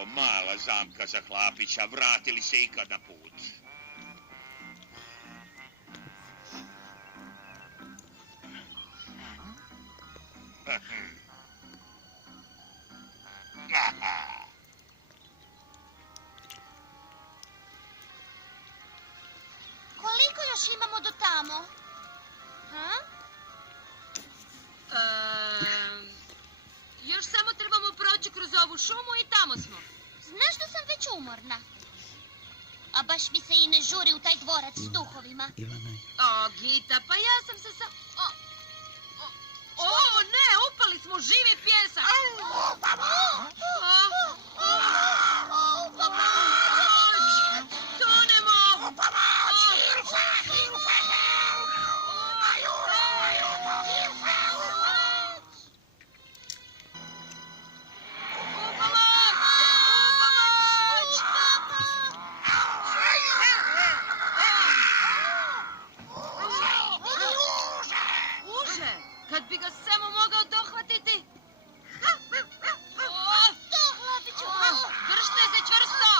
Tako mala zamka za Hlapića, vrati li se ikad na put? Koliko još imamo do tamo? Još samo trebamo proći kroz ovu šumu i tamo smo. Znaš da sam već umorna. A baš mi se i ne žuri u taj dvorac s duhovima. O, Gita, pa ja sam se O, ne, upali smo u živi pjesak. Tonemo! Kad bi ga samo mogao dohvatiti. Hlapiću! Držite se čvrsto!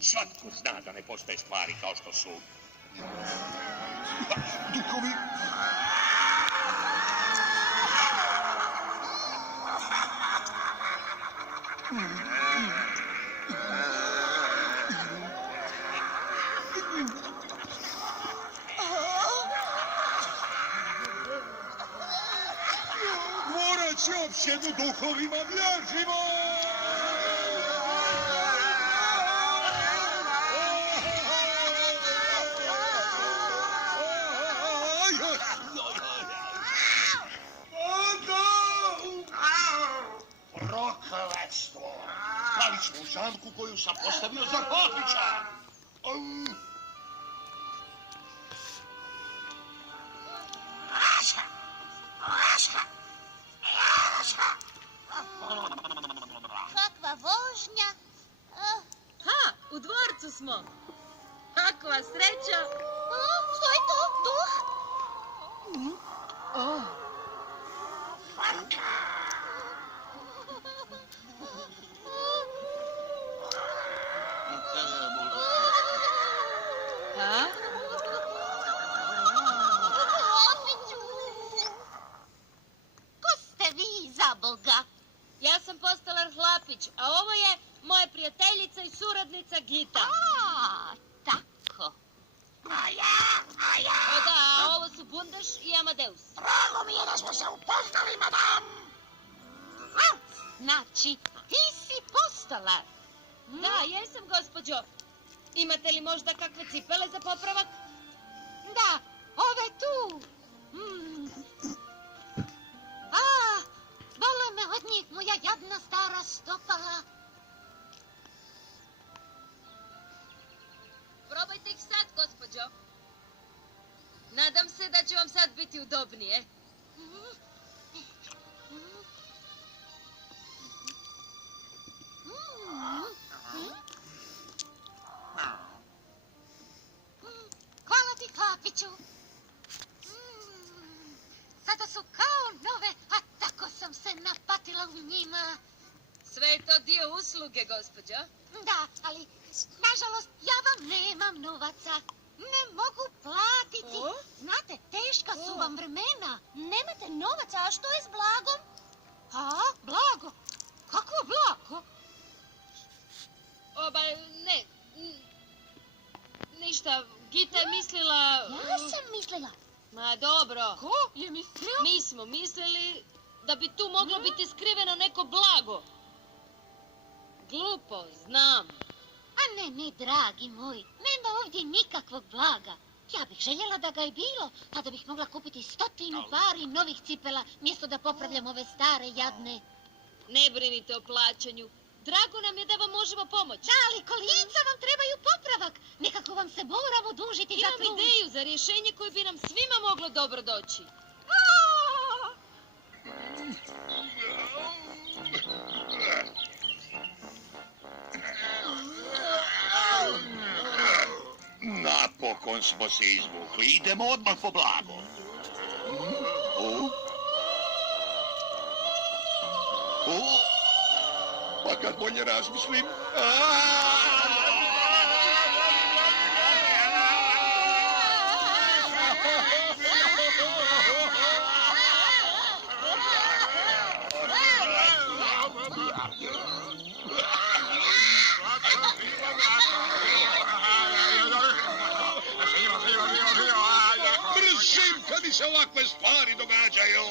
Svatko zna da ne postoje stvari kao što su... duhovi. Dvorac je opsjednu duhovima, bježimo! Prokletstvo! Pali smo u zamku koju sam postavio za Hlapića! Kakva vožnja! U dvorcu smo. Kakva sreća! Što je to? Duh? Ko ste vi, za Boga? Ja sam Postolar Hlapić, a ovo je moja prijateljica i suradnica Gita. Tako. A ja! O da, a ovo su Bundaš i Amadeus. Drago mi je da smo se upoznali, madam! Znači, ti si Postolar. Da, jesam, gospođo. Imate li možda kakve cipele za popravak? Da, ove tu. Bole me od njih moja jadna stara stopala. Probajte ih sad, gospođo. Nadam se da će vam sad biti udobnije. Hvala ti, Hlapiću. Sada su kao nove, a tako sam se napatila u njima. Sve je to dio usluge, gospođo. Da, ali nažalost ja vam nemam novaca. Ne mogu platiti. Znate, teška su vam vremena. Nemate novaca, a što je s blagom? Blago? Kako blago? Ne. Ništa, Gita je mislila... Ja sam mislila. Ma dobro. Ko je mislio? Mi smo mislili da bi tu moglo biti skriveno neko blago. Glupo, znam. A ne, dragi moj, nema ovdje nikakvog blaga. Ja bih željela da ga je bilo, pa da bih mogla kupiti 100 pari novih cipela, mjesto da popravljam ove stare, jadne. Ne brinite o plaćanju. Drago nam je da vam možemo pomoći. Da, ali kolica vam trebaju popravak. Nekako vam se moram odužiti za Imam trud. ideju za rješenje koje bi nam svima moglo dobro doći. Napokon smo se izvukli. Idemo odmah po blago. Pa kad bolje razmislim... Mrzim kad mi se ovakve stvari događaju.